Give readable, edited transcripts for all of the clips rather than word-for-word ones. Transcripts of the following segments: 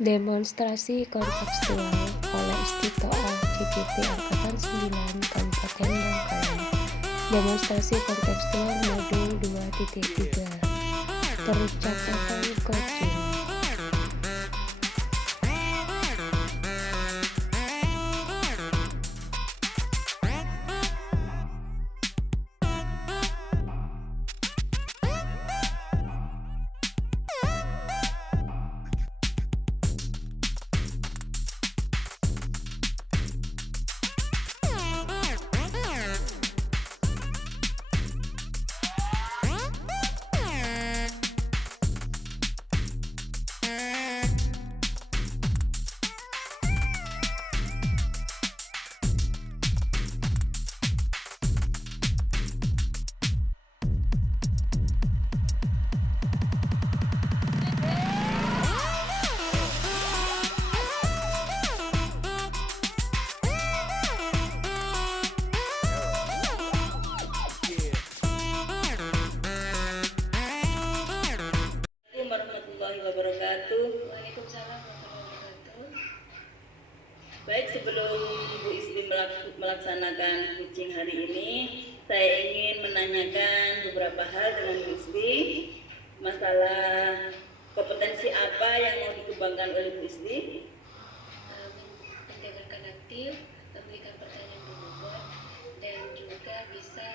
Demonstrasi kontekstual oleh Istitoah CPT Angkatan 9 Kabupaten Bangkalan. Demonstrasi kontekstual modul 2.3 Percakapan coaching. Warahmatullahi wabarakatuh. Waalaikumsalam warahmatullahi wabarakatuh. Baik, sebelum Bu Isli melaksanakan coaching hari ini, saya ingin menanyakan beberapa hal dengan Bu Isli. Masalah kompetensi apa yang mau dikembangkan oleh Bu Isli? Mendengarkan aktif, memberikan pertanyaan berbobot, dan juga bisa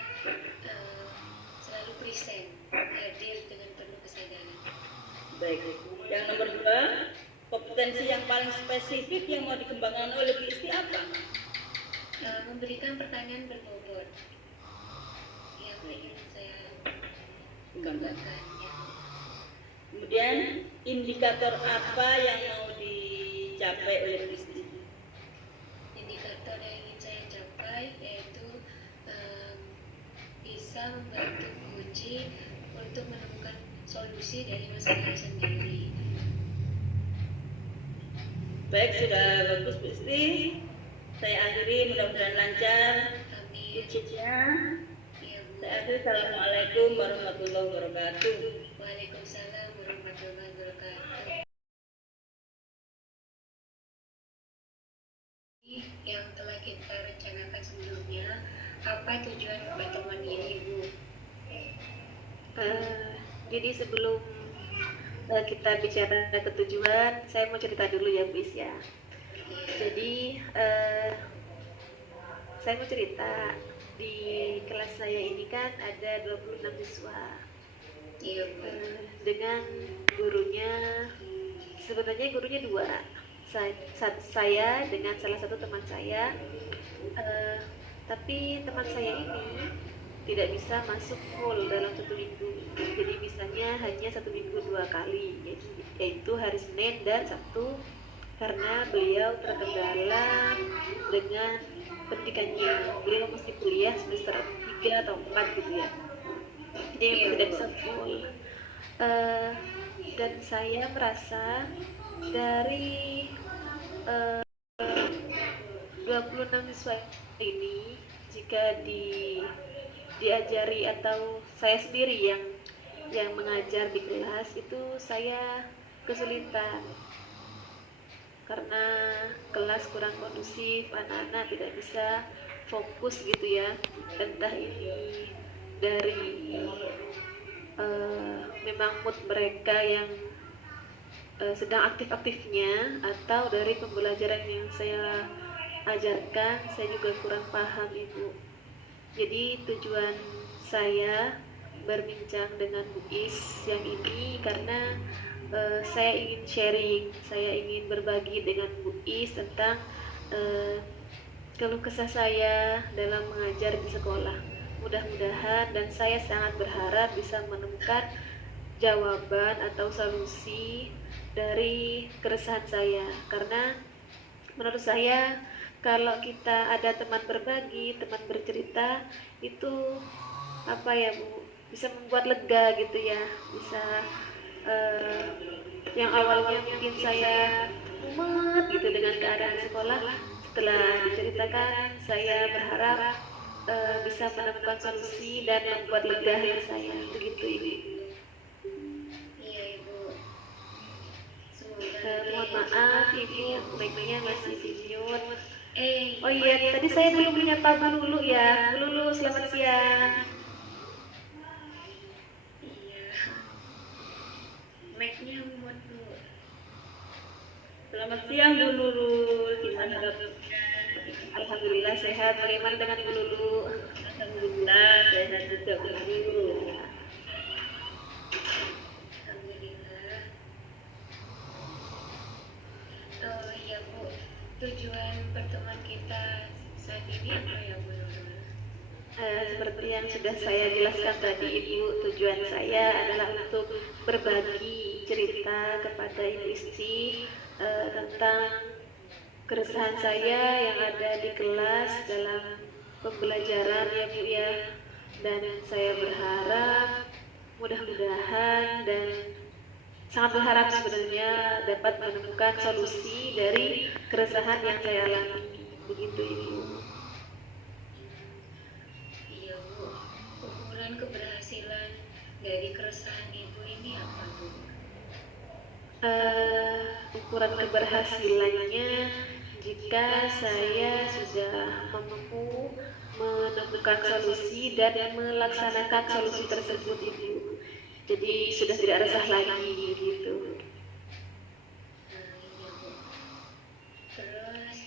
selalu present, hadir dengan penuh kesadaran. Baik, yang nomor 2, kompetensi yang paling spesifik yang mau dikembangkan oleh Bu Isli apa? Memberikan pertanyaan berbobot yang ingin saya kembangkan. Ya. Kemudian indikator apa yang mau dicapai oleh Bu Isli? Indikator yang ingin saya capai yaitu bisa membantu coaching untuk menemukan solusi dari masalah sendiri. Baik, sudah bagus Bu Isli. Saya akhiri, mudah-mudahan lancar. Amin. Coachingnya. Ya, Bu. Saya akhiri, Assalamualaikum warahmatullahi wabarakatuh. Waalaikumsalam warahmatullahi wabarakatuh. Yang telah kita rencanakan sebelumnya, apa tujuan pertemuan ini, Bu? Jadi sebelum kita bicara ketujuan, saya mau cerita dulu ya, Bis ya. Jadi saya mau cerita di kelas saya ini kan ada 26 siswa. Iya, Bu. Dengan gurunya, sebenarnya gurunya 2. Saya dengan salah satu teman saya. Tapi teman saya ini tidak bisa masuk full dalam 1 minggu. Jadi bisanya hanya 1 minggu 2 kali, yaitu hari Senin dan Sabtu, karena beliau terkendala dengan pendidikannya. Beliau mesti kuliah semester 3 atau 4 gitu ya. Jadi tidak bisa full. Dan saya merasa dari 26 siswa ini, jika diajari atau saya sendiri yang mengajar di kelas itu, saya kesulitan karena kelas kurang kondusif, anak-anak tidak bisa fokus gitu ya. Entah ini dari memang mood mereka yang sedang aktif-aktifnya, atau dari pembelajaran yang saya ajarkan, saya juga kurang paham, Ibu. Jadi tujuan saya berbincang dengan Bu Is yang ini karena saya ingin sharing, saya ingin berbagi dengan Bu Is tentang keluh kesah saya dalam mengajar di sekolah. Mudah-mudahan, dan saya sangat berharap bisa menemukan jawaban atau solusi dari keresahan saya, karena menurut saya kalau kita ada teman berbagi, teman bercerita, itu apa ya, Bu, bisa membuat lega gitu ya. Bisa yang awalnya mungkin saya mumet gitu dengan keadaan sekolah, setelah diceritakan saya berharap bisa menemukan solusi dan membuat lega hati saya. Begitu, Ibu. Iya, Ibu. Mohon maaf mic-nya masih junior. Oh iya, tadi saya belum menyapa Bu Lulu ya. Bu Lulu, selamat siang. Iya. Mic-nya muat dulu. Selamat siang Bu Nurul, gimana kabarnya? Alhamdulillah sehat. Bagaimana dengan Bu Lulu? Alhamdulillah sehat juga Bu Nurul. Alhamdulillah. Oh iya Bu, tujuan pertemuan kita saat ini apa ya Bu Nurul? Seperti yang sudah saya jelaskan tadi Ibu, tujuan saya adalah untuk berbagi cerita kepada Ibu Isti tentang keresahan saya yang ada di kelas dalam pembelajaran ya Bu ya. Dan saya berharap mudah-mudahan dan sangat berharap sebenarnya dapat menemukan solusi dari keresahan yang saya alami. Begitu Ibu. Iya Bu, ukuran keberhasilan dari keresahan Ibu ini apa Bu? Ukuran keberhasilannya jika saya sudah mampu menemukan solusi dan melaksanakan solusi tersebut Ibu. Jadi sudah tidak resah lagi begitu. Iya Bu. Terus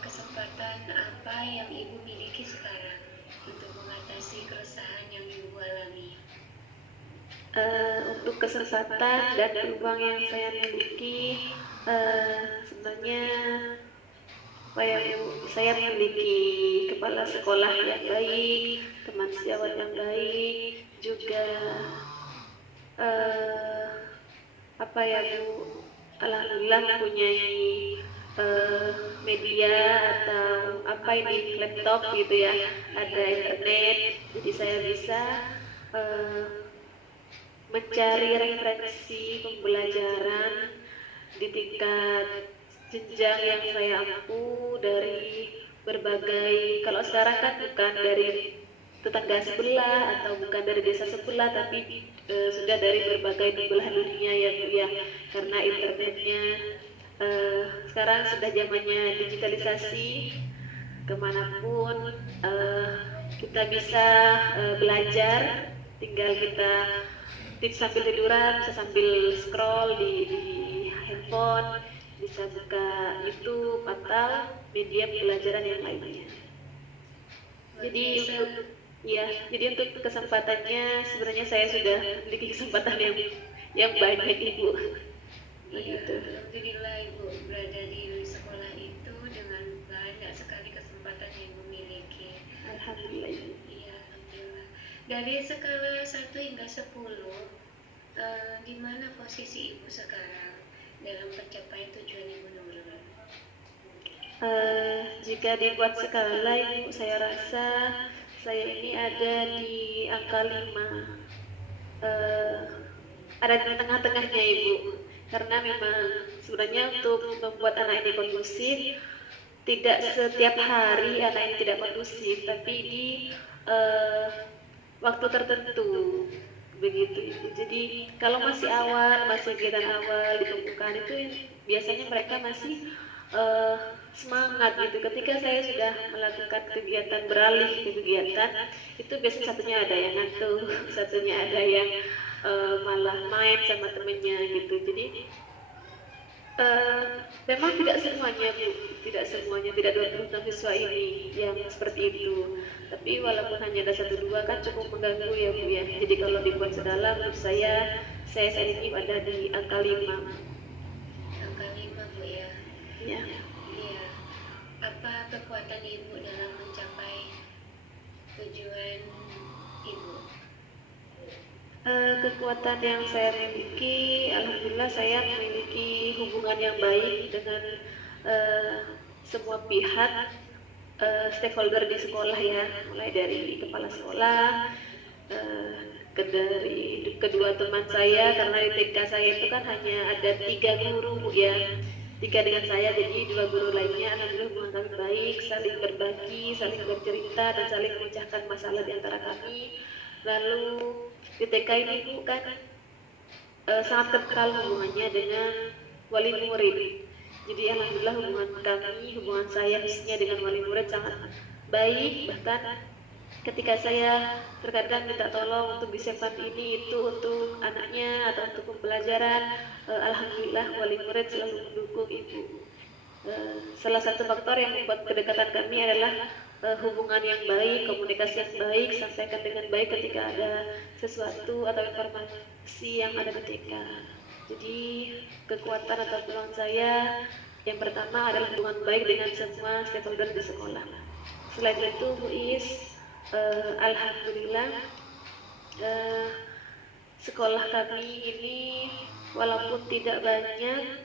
kesempatan apa yang Ibu miliki sekarang untuk mengatasi keresahan yang Ibu alami? Untuk kesempatan dan peluang yang saya miliki, sebenarnya saya memiliki kepala sekolah yang baik, teman sejawat yang baik, juga Bu, alhamdulillah mempunyai media atau laptop gitu ya, ada internet, jadi saya bisa mencari referensi pembelajaran di tingkat jenjang yang saya mampu dari berbagai, kalau sekarang kan bukan dari tetangga sebelah atau bukan dari desa sebelah, tapi sudah dari berbagai belahan dunia ya Bu ya, karena internetnya sekarang sudah zamannya digitalisasi, kemanapun kita bisa belajar, tinggal kita sambil tiduran, bisa sambil scroll di handphone, bisa buka YouTube atau media pembelajaran yang lainnya. Jadi untuk kesempatannya sebenarnya saya sudah memiliki kesempatan yang banyak Ibu. Iya, Begitu. alhamdulillah Ibu berada di sekolah itu dengan banyak sekali kesempatan yang Ibu miliki. Alhamdulillah Ibu. Iya, alhamdulillah. Dari skala 1 hingga 10, di mana posisi Ibu sekarang dalam pencapaian tujuan Ibu Nurul? Jika dibuat skala Ibu, saya rasa saya ini ada di angka 5, ada di tengah-tengahnya Ibu, karena memang sebenarnya untuk membuat anak ini kondusif tidak setiap hari anak ini tidak kondusif, tapi di waktu tertentu begitu Ibu. Jadi kalau masih kegiatan awal di pembukaan itu biasanya mereka masih semangat gitu. Ketika saya sudah melakukan kegiatan, beralih ke kegiatan itu biasanya satunya ada yang ngantuk, satunya ada yang malah main sama temennya gitu. Jadi memang tidak semuanya Bu, tidak 20 siswa ini yang seperti itu. Tapi walaupun hanya ada 1-2 kan cukup mengganggu ya Bu ya. Jadi kalau dibuat sedalam, menurut saya saat ini ada di angka 5. Angka 5 Bu ya. Ya. Iya. Apa kekuatan Ibu dalam mencapai tujuan Ibu? Kekuatan yang saya miliki, alhamdulillah saya memiliki hubungan yang baik dengan semua pihak, stakeholder di sekolah ya, mulai dari kepala sekolah, dari kedua teman saya, karena di TK saya itu kan hanya ada 3 guru Bu ya, 3 dengan saya, jadi 2 guru lainnya alhamdulillah hubungan kami baik, saling berbagi, saling bercerita, dan saling memecahkan masalah di antara kami. Lalu di TK ini Bu kan sangat kental hubungannya dengan wali murid. Jadi alhamdulillah hubungan saya khususnya dengan wali murid sangat baik. Bahkan ketika saya terkadang minta tolong untuk disiapkan ini itu untuk anaknya atau untuk pembelajaran, alhamdulillah wali murid selalu mendukung ibu. Salah satu faktor yang membuat kedekatan kami adalah hubungan yang baik, komunikasi yang baik, sampaikan dengan baik ketika ada sesuatu atau informasi yang ada di TK. Jadi kekuatan atau peluang saya yang pertama adalah hubungan baik dengan semua stakeholder di sekolah. Selain itu Bu Is, alhamdulillah sekolah kami ini walaupun tidak banyak,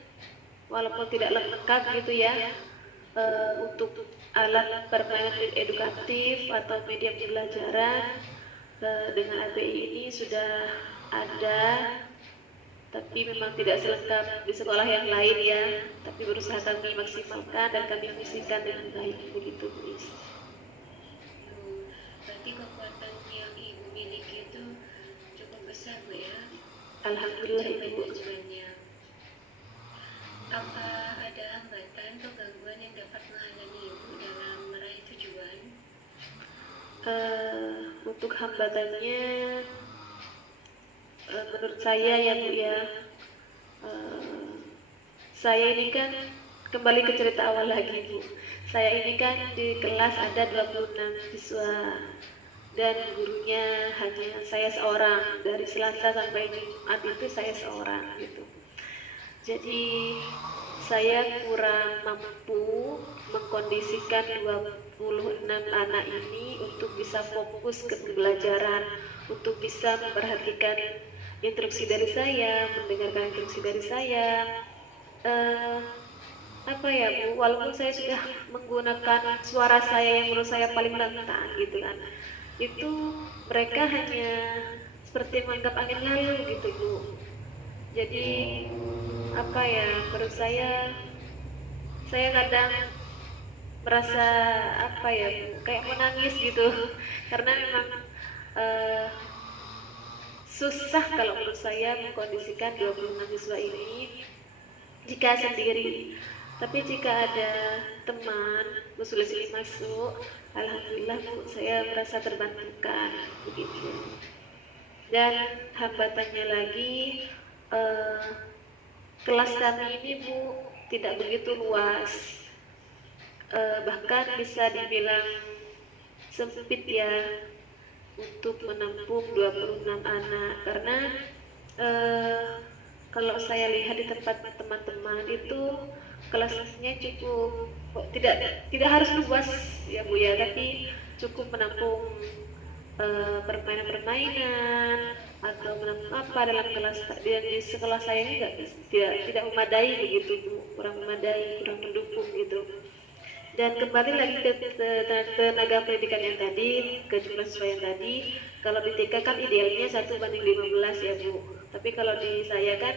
walaupun tidak lengkap gitu ya, untuk alat permainan edukatif atau media pembelajaran, dengan API ini sudah ada, tapi memang tidak selengkap di sekolah yang lain ya, tapi berusaha kami maksimalkan dan kami fungsikan dengan baik, begitu Bu Is. Berarti kekuatan yang ibu miliki itu cukup besar Bu ya. Alhamdulillah Mencapai Ibu. tujuannya. Apa ada hambatan atau gangguan yang dapat menghalangi ibu dalam meraih tujuan? Untuk hambatannya, menurut saya ya Bu ya, saya ini kan kembali ke cerita awal lagi Bu. Saya ini kan di kelas ada 26 siswa dan gurunya hanya saya seorang. Dari Selasa sampai Jumat itu saya seorang gitu. Jadi saya kurang mampu mengkondisikan 26 anak ini untuk bisa fokus ke pembelajaran, untuk bisa memperhatikan instruksi dari saya, mendengarkan instruksi dari saya. Apa ya Bu, walaupun saya sudah menggunakan suara saya yang menurut saya paling lantang gitu kan, itu mereka hanya seperti menganggap angin lalu gitu Bu. Jadi apa ya, menurut saya kadang merasa apa ya Bu, kayak menangis gitu karena memang susah kalau menurut saya mengkondisikan 26 siswa ini jika sendiri. Tapi jika ada teman usul sini masuk, alhamdulillah Bu, saya merasa terbantukan begitu. Dan hambatannya lagi, kelas kami ini Bu tidak begitu luas, bahkan bisa dibilang sempit ya untuk menampung 26 anak, karena kalau saya lihat di tempat teman-teman itu kelasnya cukup tidak harus luas ya Bu ya, tapi cukup menampung permainan-permainan atau menampung apa dalam kelas. Dan di sekolah saya ini tidak memadai begitu Bu, kurang memadai, kurang mendukung gitu. Dan kembali lagi ke tenaga pendidikan yang tadi, ke jumlah siswa yang tadi, kalau di TK kan idealnya 1:15 ya Bu, tapi kalau di saya kan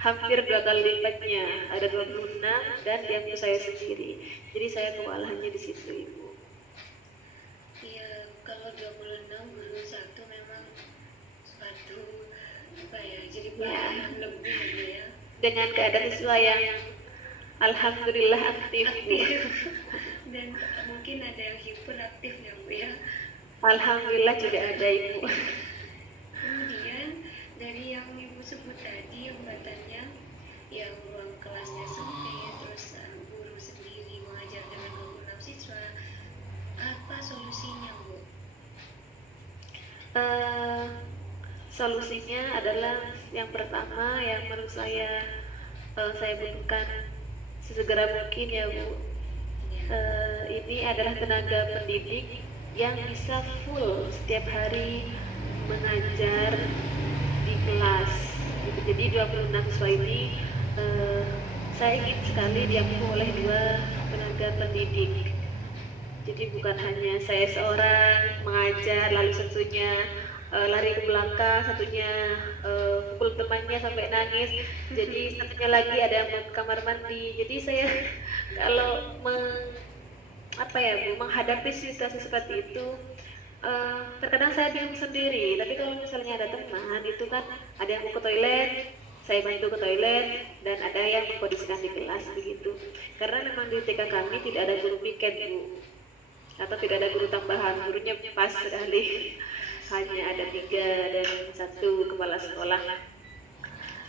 hampir 2 kali lipatnya, ada 26 dan yang saya sendiri, jadi saya kewalahannya di situ Ibu. Iya, kalau 26 guru satu memang suatu apa ya, jadi pelajaran lebih gitu ya. Dengan keadaan siswa yang alhamdulillah aktif Bu. Dan mungkin ada yang hiperaktif ya Bu ya. Alhamdulillah juga ada Ibu. Kemudian dari yang Ibu sebut tadi hambatannya yang ruang kelasnya sempit, terus guru sendiri mengajar dengan 26 siswa, apa solusinya Bu? Solusinya adalah yang pertama yang menurut saya butuhkan sesegera mungkin ya Bu. Ini adalah tenaga pendidik yang bisa full setiap hari mengajar di kelas gitu. Jadi 26 siswa ini saya ingin sekali diampu oleh 2 tenaga pendidik. Jadi bukan hanya saya seorang mengajar lalu satunya lari ke belakang, satunya pukul temannya sampai nangis, jadi satunya lagi ada yang mau kamar mandi. Jadi saya kalau menghadapi situasi seperti itu, terkadang saya bingung sendiri. Tapi kalau misalnya ada teman itu kan, ada yang mau ke toilet, saya bantu ke toilet, dan ada yang mengkondisikan di kelas begitu. Karena memang di TK kami tidak ada guru piket Bu, atau tidak ada guru tambahan, gurunya pas sekali, hanya ada 3 dan 1 kepala sekolah.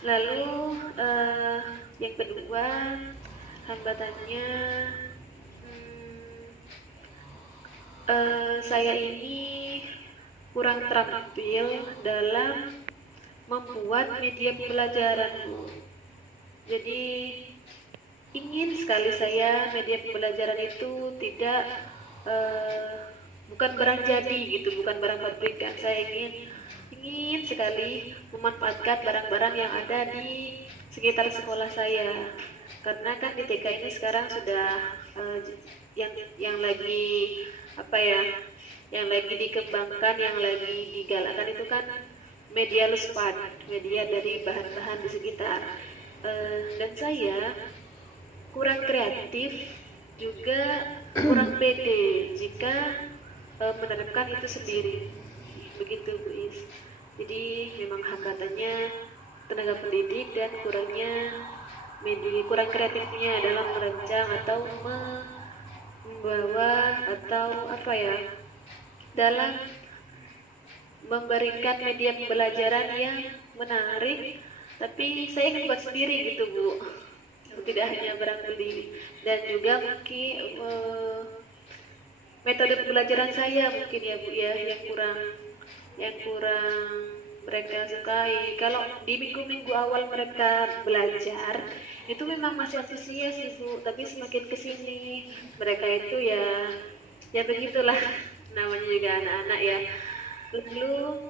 Lalu yang kedua hambatannya, saya ini kurang terampil dalam membuat media pembelajaran Bu. Jadi ingin sekali saya media pembelajaran itu tidak bukan barang jadi gitu, bukan barang pabrikan. Saya ingin sekali memanfaatkan barang-barang yang ada di sekitar sekolah saya. Karena kan di TK ini sekarang sudah yang lagi yang lagi dikembangkan, yang lagi digalakkan itu kan media luspat, media dari bahan-bahan di sekitar. Dan saya kurang kreatif, juga kurang pede jika menerapkan itu sendiri. Begitu Bu Is. Jadi memang hambatannya tenaga pendidik dan kurang kreatifnya dalam merancang atau membawa atau dalam memberikan media pembelajaran yang menarik, tapi saya ingin buat sendiri gitu Bu, tidak hanya barang beli. Dan juga mungkin metode pembelajaran saya mungkin ya Bu ya, yang kurang mereka sukai. Kalau di minggu-minggu awal mereka belajar itu memang masih antusias sih Bu, tapi semakin kesini mereka itu ya begitulah, namanya juga anak-anak ya. Lalu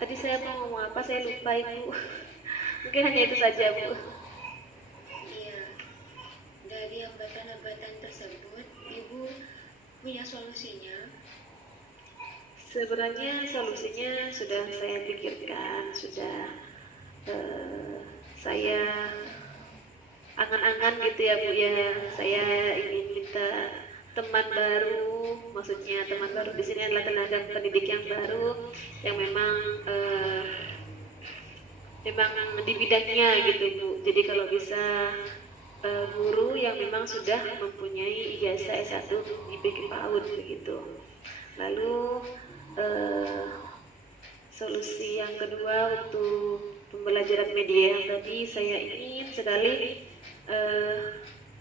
tadi saya mau ngomong apa, saya lupa Ibu. Mungkin hanya itu saja Bu. Iya, dari hambatan-hambatan tersebut, Ibu punya solusinya? Sebenarnya solusinya sudah saya pikirkan, sudah saya angan-angan gitu ya Bu ya. Saya ingin minta teman baru, maksudnya teman baru di sini adalah tenaga pendidik yang baru, yang memang di bidangnya gitu Bu. Jadi kalau bisa guru yang memang sudah mempunyai ijazah S1 di PAUD PAUD begitu. Lalu solusi yang kedua untuk pembelajaran media yang tadi, saya ingin sekali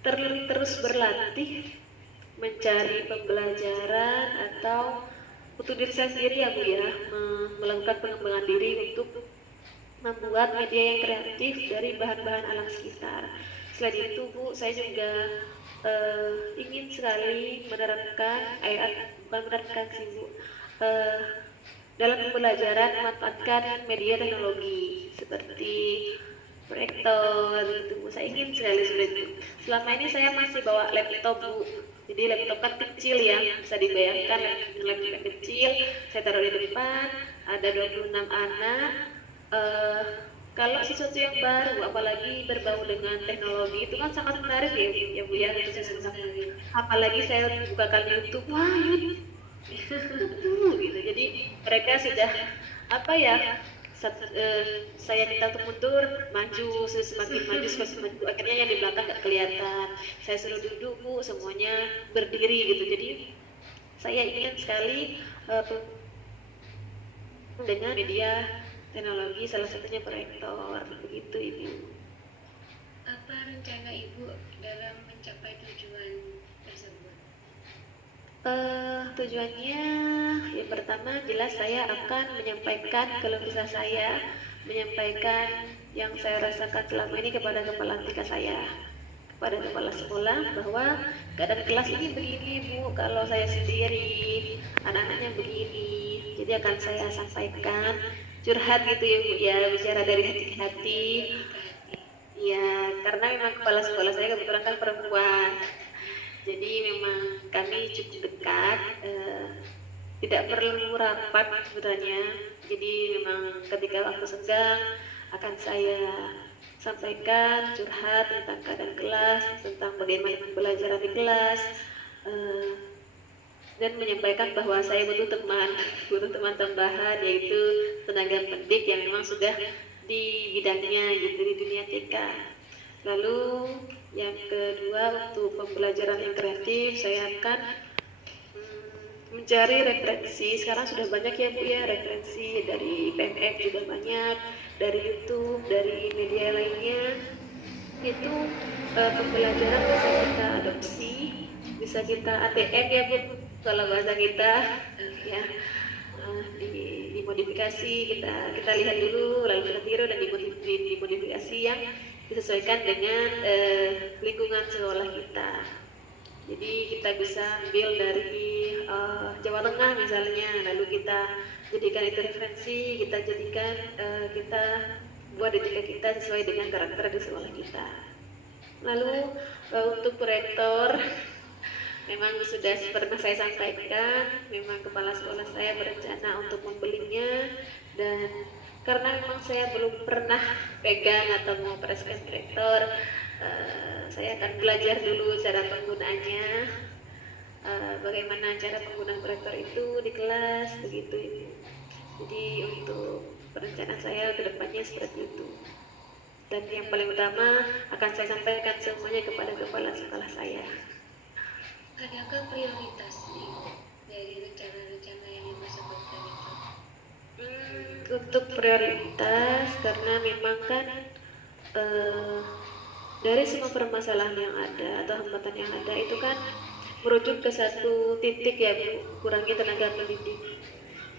terus berlatih mencari pembelajaran atau untuk diri saya sendiri ya Bu ya, melakukan pengembangan diri untuk membuat media yang kreatif dari bahan-bahan alam sekitar. Selain itu Bu, saya juga ingin sekali dalam pembelajaran memanfaatkan media teknologi seperti proyektor gitu Bu. Saya ingin sekali seperti itu. Selama ini saya masih bawa laptop Bu. Jadi laptop kan kecil ya, bisa dibayangkan laptop kecil, saya taruh di depan, ada 26 anak. Kalau sesuatu yang baru, apalagi berbau dengan teknologi, itu kan sangat menarik ya Bu ya. Apalagi saya bukakan YouTube, wah YouTube gitu. Jadi mereka sudah saya minta untuk mundur, maju, semakin maju, akhirnya yang di belakang gak kelihatan. Saya suruh duduk Bu, semuanya berdiri gitu. Jadi saya ingin sekali dengan media teknologi, salah satunya proyektor, begitu Ibu. Apa rencana Ibu dalam mencapai tujuan tersebut? Tujuannya yang pertama jelas saya akan menyampaikan keluh kesah saya, menyampaikan yang saya rasakan selama ini kepada kepala TK saya, kepada kepala sekolah, bahwa keadaan kelas ini begini Bu, kalau saya sendiri, anak-anaknya begini. Jadi akan saya sampaikan, curhat gitu ya Bu ya, bicara dari hati ke hati. Ya, karena memang kepala sekolah saya kebetulan kan perempuan. Jadi memang kami cukup dekat, tidak perlu rapat sebenarnya. Jadi memang ketika waktu senggang akan saya sampaikan, curhat tentang keadaan kelas, tentang bagaimana pembelajaran di kelas, dan menyampaikan bahwa saya butuh teman tambahan, yaitu tenaga pendidik yang memang sudah di bidangnya gitu di dunia TK. Lalu yang kedua, untuk pembelajaran yang kreatif saya akan mencari referensi. Sekarang sudah banyak ya Bu ya, referensi dari PMF juga banyak, dari YouTube, dari media lainnya. Itu pembelajaran bisa kita adopsi, bisa kita ATM ya Bu, kalau bahasa kita ya, dimodifikasi, kita lihat dulu, lalu kita tiru dan dimodifikasi yang disesuaikan dengan lingkungan sekolah kita. Jadi kita bisa ambil dari Jawa Tengah misalnya, lalu kita jadikan itu referensi, kita buat di TK kita sesuai dengan karakter di sekolah kita. Lalu untuk proyektor, memang sudah pernah saya sampaikan, memang kepala sekolah saya berencana untuk membelinya, dan karena memang saya belum pernah pegang atau mengoperasikan proyektor, saya akan belajar dulu cara penggunaannya, bagaimana cara penggunaan proyektor itu di kelas, begitu Ibu. Jadi untuk perencanaan saya ke depannya seperti itu. Dan yang paling utama akan saya sampaikan semuanya kepada kepala sekolah saya. Adakah prioritas dari rencana-rencana yang Ibu sebutkan itu? Untuk prioritas, karena memang kan dari semua permasalahan yang ada atau hambatan yang ada itu kan merujuk ke satu titik ya Bu, kurangnya tenaga pendidik.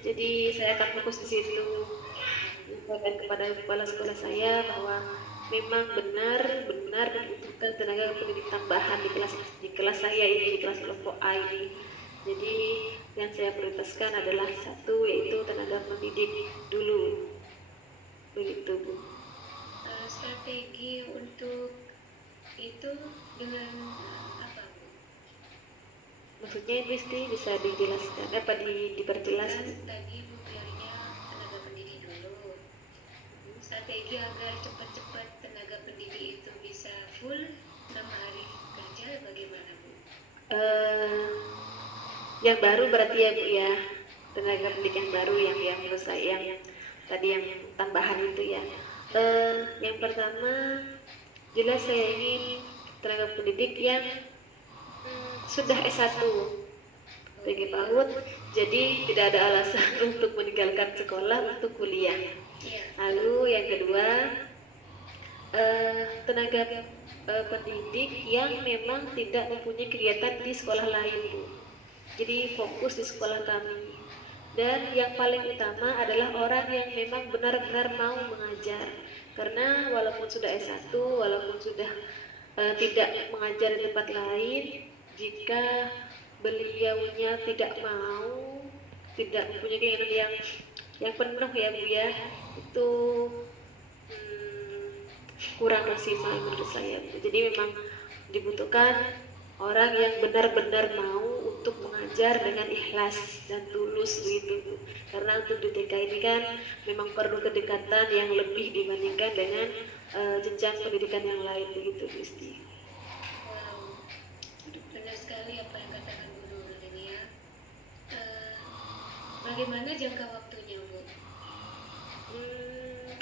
Jadi saya akan fokus di situ, menyampaikan kepada kepala sekolah saya bahwa memang benar membutuhkan tenaga pendidik tambahan di kelas saya ini, di kelas kelompok A ini. Jadi yang saya prioritaskan adalah satu, yaitu tenaga pendidik dulu, begitu Bu. Strategi untuk itu dengan apa Bu? Maksudnya Ibu Isti bisa dijelaskan, diperjelas? Kan tadi Bu bilangnya tenaga pendidik dulu. Strategi agar cepat-cepat tenaga pendidik itu bisa full 6 hari kerja bagaimana Bu? Yang baru berarti ya Bu ya, tenaga pendidik yang baru yang menurut saya yang tadi yang tambahan itu ya. Yang pertama, jelas saya ingin tenaga pendidik yang sudah S1 PG PAUD, jadi tidak ada alasan untuk meninggalkan sekolah untuk kuliah. Lalu yang kedua, tenaga pendidik yang memang tidak mempunyai kegiatan di sekolah lain Bu, jadi fokus di sekolah kami. Dan yang paling utama adalah orang yang memang benar-benar mau mengajar, karena walaupun sudah S1, walaupun sudah tidak mengajar di tempat lain, jika beliaunya tidak mau, tidak mempunyai keinginan yang penuh ya Bu ya, itu kurang maksimal menurut saya Bu. Jadi memang dibutuhkan orang yang benar-benar mau untuk mengajar dengan ikhlas dan tulus begitu Bu. Karena untuk di TK ini kan memang perlu kedekatan yang lebih dibandingkan dengan jenjang pendidikan yang lain begitu Bu Isti. Wow, benar sekali apa yang katakan Bu Nurul ini ya. Bagaimana jangka waktunya Bu?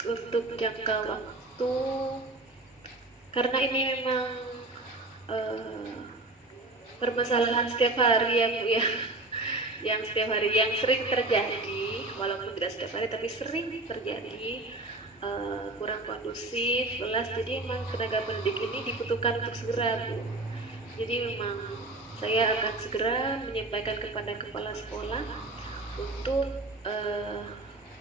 Untuk jangka waktu, karena ini memang permasalahan setiap hari ya Bu ya, yang setiap hari yang sering terjadi, walaupun tidak setiap hari tapi sering terjadi, kurang kondusif kelas. Jadi memang tenaga pendidik ini dibutuhkan untuk segera Bu. Jadi memang saya akan segera menyampaikan kepada kepala sekolah untuk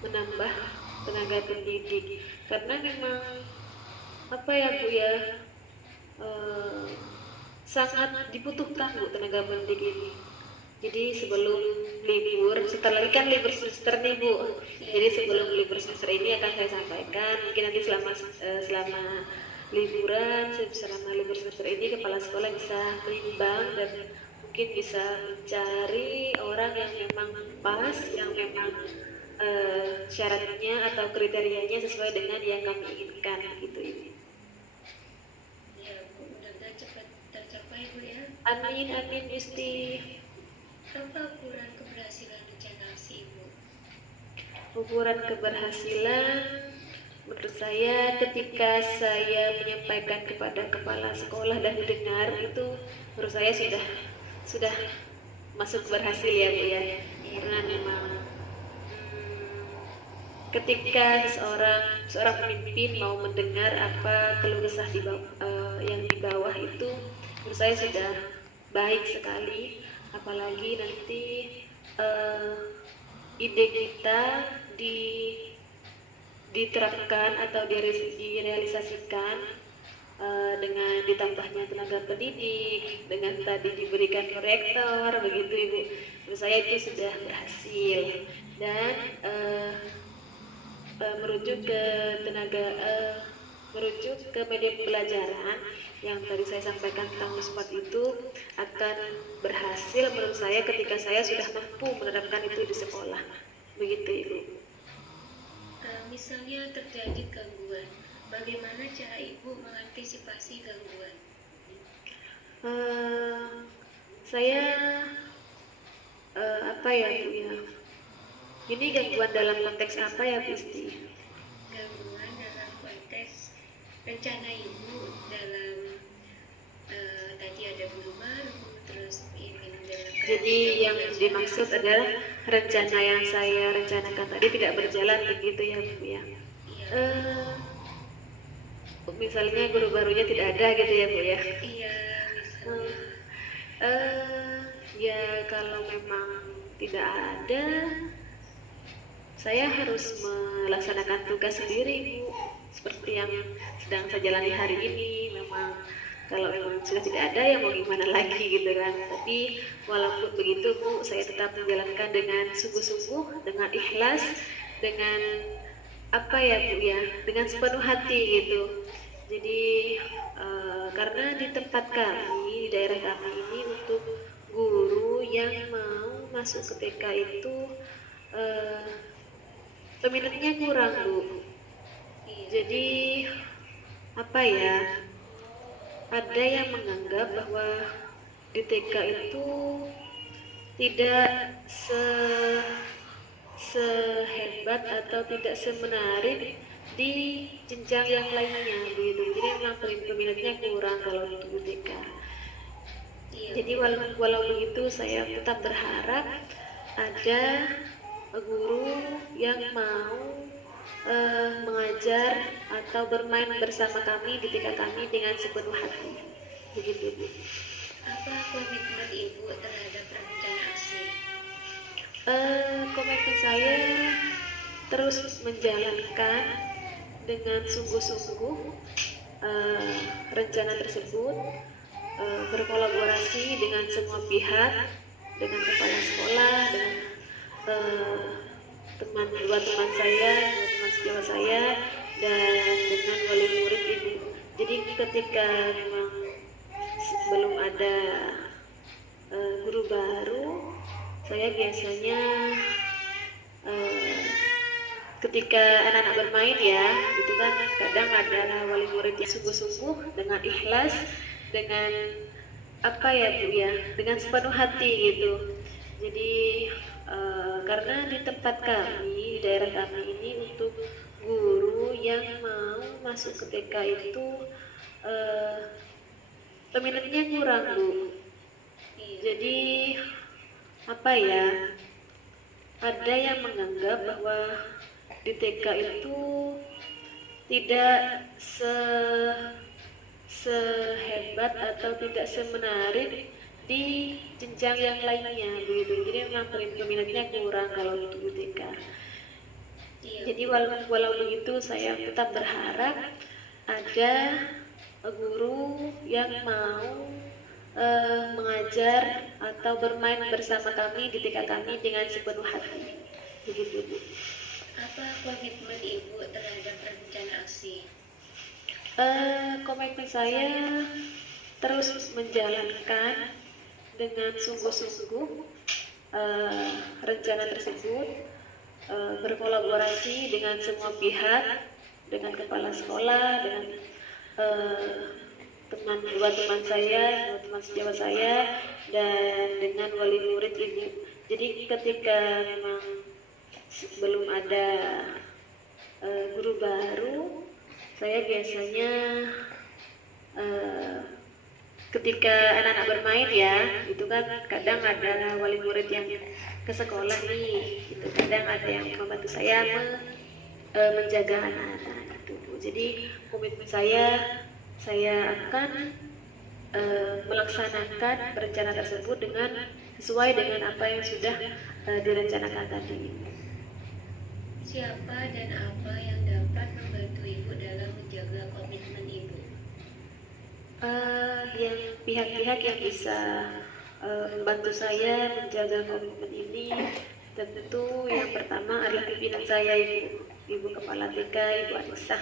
menambah tenaga pendidik, karena memang apa ya Bu ya, sangat dibutuhkan Bu tenaga pendidik ini. Jadi sebelum libur, sebentar lagi kan libur semester nih Bu. Jadi sebelum libur semester ini akan saya sampaikan, mungkin nanti selama liburan, selama libur semester ini kepala sekolah bisa menimbang dan mungkin bisa mencari orang yang memang pas, yang memang syaratnya atau kriterianya sesuai dengan yang kami inginkan gitu ini. Ya Bu, mudah-mudahan cepat tercapai Bu ya. Amin, amin Gusti. Apa ukuran keberhasilan rencana aksi Ibu? Ukuran keberhasilan menurut saya ketika saya menyampaikan kepada kepala sekolah dan didengar, itu menurut saya sudah masuk berhasil ya Bu ya, karena memang ketika seorang pemimpin mau mendengar apa keluh kesah yang di bawah itu, menurut saya sudah baik sekali. Apalagi nanti ide kita diterapkan atau direalisasikan dengan ditambahnya tenaga pendidik, dengan tadi diberikan proyektor, begitu Ibu. Menurut saya itu sudah berhasil. Dan merujuk ke media pembelajaran yang tadi saya sampaikan tentang Wispat itu akan berhasil menurut saya ketika saya sudah mampu menerapkan itu di sekolah, begitu Ibu. Misalnya terjadi gangguan, bagaimana cara Ibu mengantisipasi gangguan? Saya apa ya Bu ya? Ini gangguan dalam konteks apa ya Bu Isti? Gangguan dalam konteks rencana Ibu dalam tadi ada guru baru, terus ingin dalam. Jadi yang dimaksud adalah rencana yang saya rencanakan tadi tidak berjalan, begitu ya Bu ya? Iya. Misalnya guru barunya tidak ada gitu ya Bu ya? Iya, misalnya. Ya kalau memang tidak ada, saya harus melaksanakan tugas sendiri Bu, seperti yang sedang saya jalani hari ini. Memang kalau memang sudah tidak ada ya mau gimana lagi gitu kan. Tapi walaupun begitu Bu, saya tetap menjalankan dengan sungguh-sungguh, dengan ikhlas, dengan apa ya Bu ya, dengan sepenuh hati gitu. Jadi karena di tempat kami, di daerah kami ini, untuk guru yang mau masuk ke TK itu peminatnya kurang Bu. Jadi apa ya, ada yang menganggap bahwa di TK itu tidak sehebat atau tidak semenarik di jenjang yang lainnya begitu. Jadi memang peminatnya kurang kalau untuk TK. Jadi walau begitu saya tetap berharap ada guru yang mau mengajar atau bermain bersama kami di TK kami dengan sepenuh hati, begitu Bu. Apa komitmen Ibu terhadap rencana aksi? Komitmen saya terus menjalankan dengan sungguh-sungguh rencana tersebut, berkolaborasi dengan semua pihak, dengan kepala sekolah, dengan dua teman sejawat saya, dan dengan wali murid Ibu. Jadi ketika memang belum ada guru baru, saya biasanya ketika anak-anak bermain ya, itu kan kadang ada wali murid yang sungguh-sungguh dengan ikhlas, dengan apa ya Bu ya, dengan sepenuh hati gitu. Jadi karena di tempat kami, di daerah kami ini, untuk guru yang mau masuk ke TK itu peminatnya kurang Bu. Jadi apa ya, ada yang menganggap bahwa di TK itu tidak sehebat atau tidak semenarik di jenjang yang lainnya begitu. Jadi memang peminatnya kurang kalau untuk TK. Jadi walau begitu saya tetap berharap ada guru yang mau mengajar atau bermain bersama kami di TK kami dengan sepenuh hati, begitu Bu. Apa komitmen Ibu terhadap rencana aksi? Komitmen saya terus menjalankan dengan sungguh-sungguh rencana tersebut, berkolaborasi dengan semua pihak, dengan kepala sekolah, dengan dua teman saya, dua teman sejawat saya, dan dengan wali murid ibu. Jadi ketika memang belum ada guru baru, saya biasanya ketika anak-anak bermain ya, itu kan kadang ada wali murid yang ke sekolah nih, gitu. Kadang ada yang membantu saya menjaga anak-anak gitu Bu. Jadi komitmen saya akan melaksanakan rencana tersebut sesuai dengan apa yang sudah direncanakan tadi. Siapa dan apa yang dapat membantu Ibu dalam menjaga komitmen Ibu? Yang pihak-pihak yang bisa membantu saya menjaga komitmen ini tentu yang pertama adalah pimpinan saya, Ibu Kepala TK, Ibu Anissa,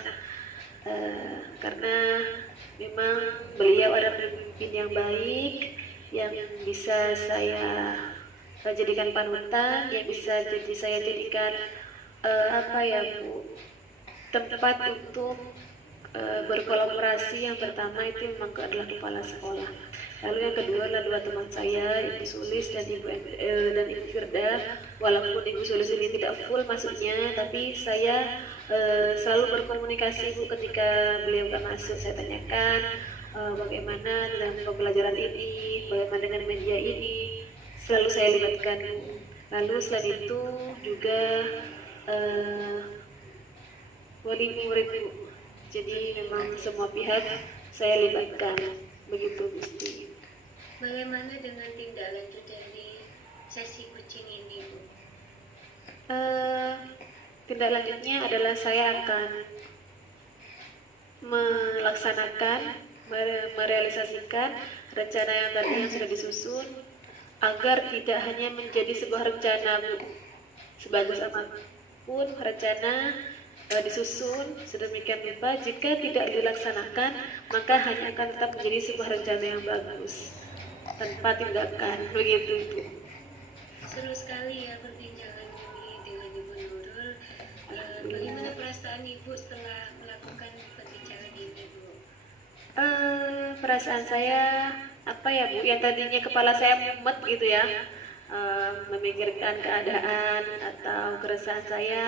karena memang beliau adalah pemimpin yang baik yang bisa saya jadikan panutan, yang bisa saya jadikan Bu, tempat untuk berkolaborasi. Yang pertama itu memang adalah kepala sekolah. Lalu yang kedua adalah dua teman saya, Ibu Sulis dan Ibu Firda. Walaupun Ibu Sulis ini tidak full masuknya, tapi saya selalu berkomunikasi Bu ketika beliau nggak masuk. Saya tanyakan bagaimana dalam pembelajaran ini, bagaimana dengan media ini, selalu saya libatkan. Lalu selain itu juga wali murid Bu. Jadi memang semua pihak saya libatkan, begitu Gusti. Bagaimana dengan tindak lanjut dari sesi kucing ini Bu? Tindak lanjutnya adalah saya akan merealisasikan rencana yang tadi yang sudah disusun agar tidak hanya menjadi sebuah rencana Bu. Sebagus apapun rencana disusun sedemikian rupa, jika tidak dilaksanakan maka hanya akan tetap menjadi sebuah rencana yang bagus tanpa tindakan, begitu Ibu. Seru sekali ya perbincangan ini dengan Ibu Nurul. Bagaimana perasaan Ibu setelah melakukan perbincangan ini Bu? Perasaan saya Bu, yang tadinya kepala saya mumet gitu ya, memikirkan keadaan atau keresahan saya,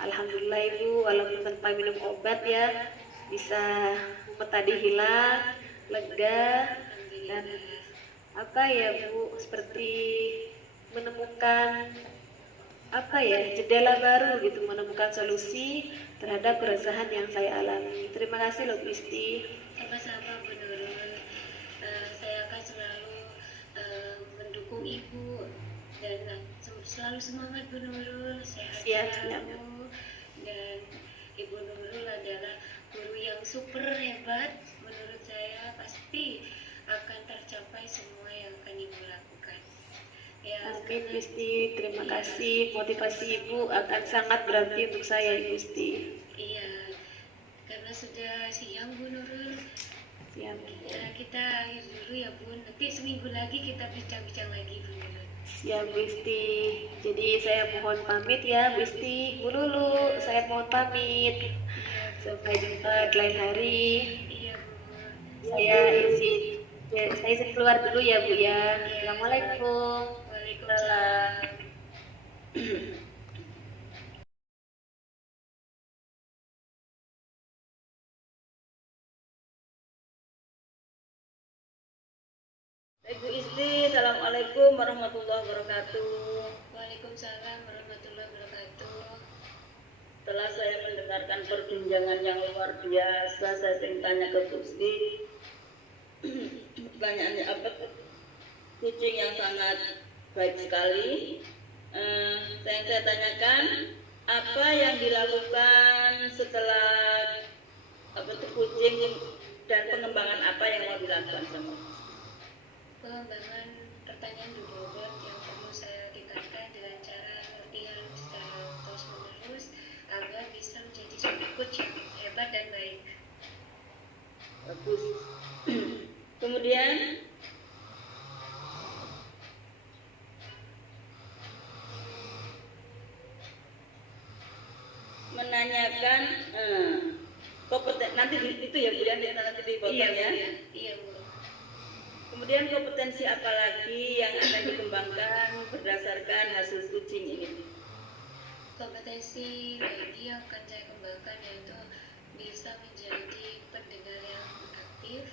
alhamdulillah Ibu, walaupun tanpa minum obat ya, bisa mumet tadi hilang, lega, dan Bu, seperti menemukan jendela baru gitu, menemukan solusi terhadap keresahan yang saya alami. Terima kasih loh Gusti. Sama-sama Bu Nurul. Saya akan selalu mendukung Ibu dan selalu semangat Bu Nurul, sehat selalu. Dan Ibu Nurul adalah guru yang super hebat. Menurut saya pasti akan tercapai semua yang akan Ibu lakukan. Ya, Amin Gusti, terima kasih. Motivasi Ibu akan sangat berarti untuk saya Gusti. Iya, karena sudah siang Bu Nurul. Siap. Ya, kita akhir dulu ya Bu. Nanti seminggu lagi kita bincang-bincang lagi Bu Nurul. Siap Gusti. Jadi saya mohon pamit ya Gusti. Bu Lulu, saya mohon pamit. Sampai jumpa di lain hari. Iya Bu. Saya izin keluar dulu ya Bu ya. Assalamualaikum. Waalaikumsalam. Ibu Istri, Assalamualaikum warahmatullahi wabarakatuh. Waalaikumsalam warahmatullahi wabarakatuh. Setelah saya mendengarkan perbincangan yang luar biasa, saya ingin tanya ke Bu Istri. Pertanyaannya apa? Kucing yang sangat baik sekali. Saya tanyakan, apa yang dilakukan setelah kucing dan pengembangan apa yang mau dilakukan sama? Pengembangan pertanyaan bobot yang perlu saya tingkatkan dengan cara latihan secara terus menerus agar bisa menjadi seorang coach yang hebat dan baik. Bagus. Kemudian menanyakan nanti itu ya Bu ya, nanti dipotong Iya, ya. Bu. Iya, Bu. Kemudian kompetensi apa lagi yang akan dikembangkan berdasarkan hasil coaching ini? Kompetensi lagi yang akan saya kembangkan yaitu bisa menjadi pendengar yang aktif,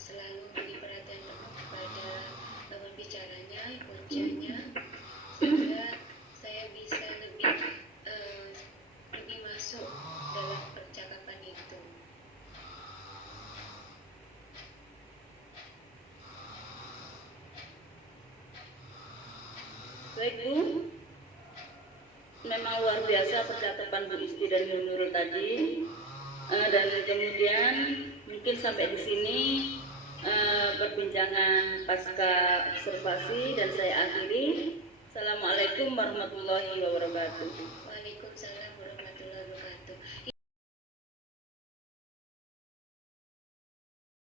selalu beri perhatian penuh kepada lawan bicaranya, kerjanya, sehingga saya bisa lebih masuk dalam percakapan itu. Baik Bu, memang luar biasa percakapan Bu Isti dan Bu Nurul tadi. Dan kemudian mungkin sampai di sini perbincangan pasca observasi dan saya akhiri. Assalamualaikum warahmatullahi wabarakatuh.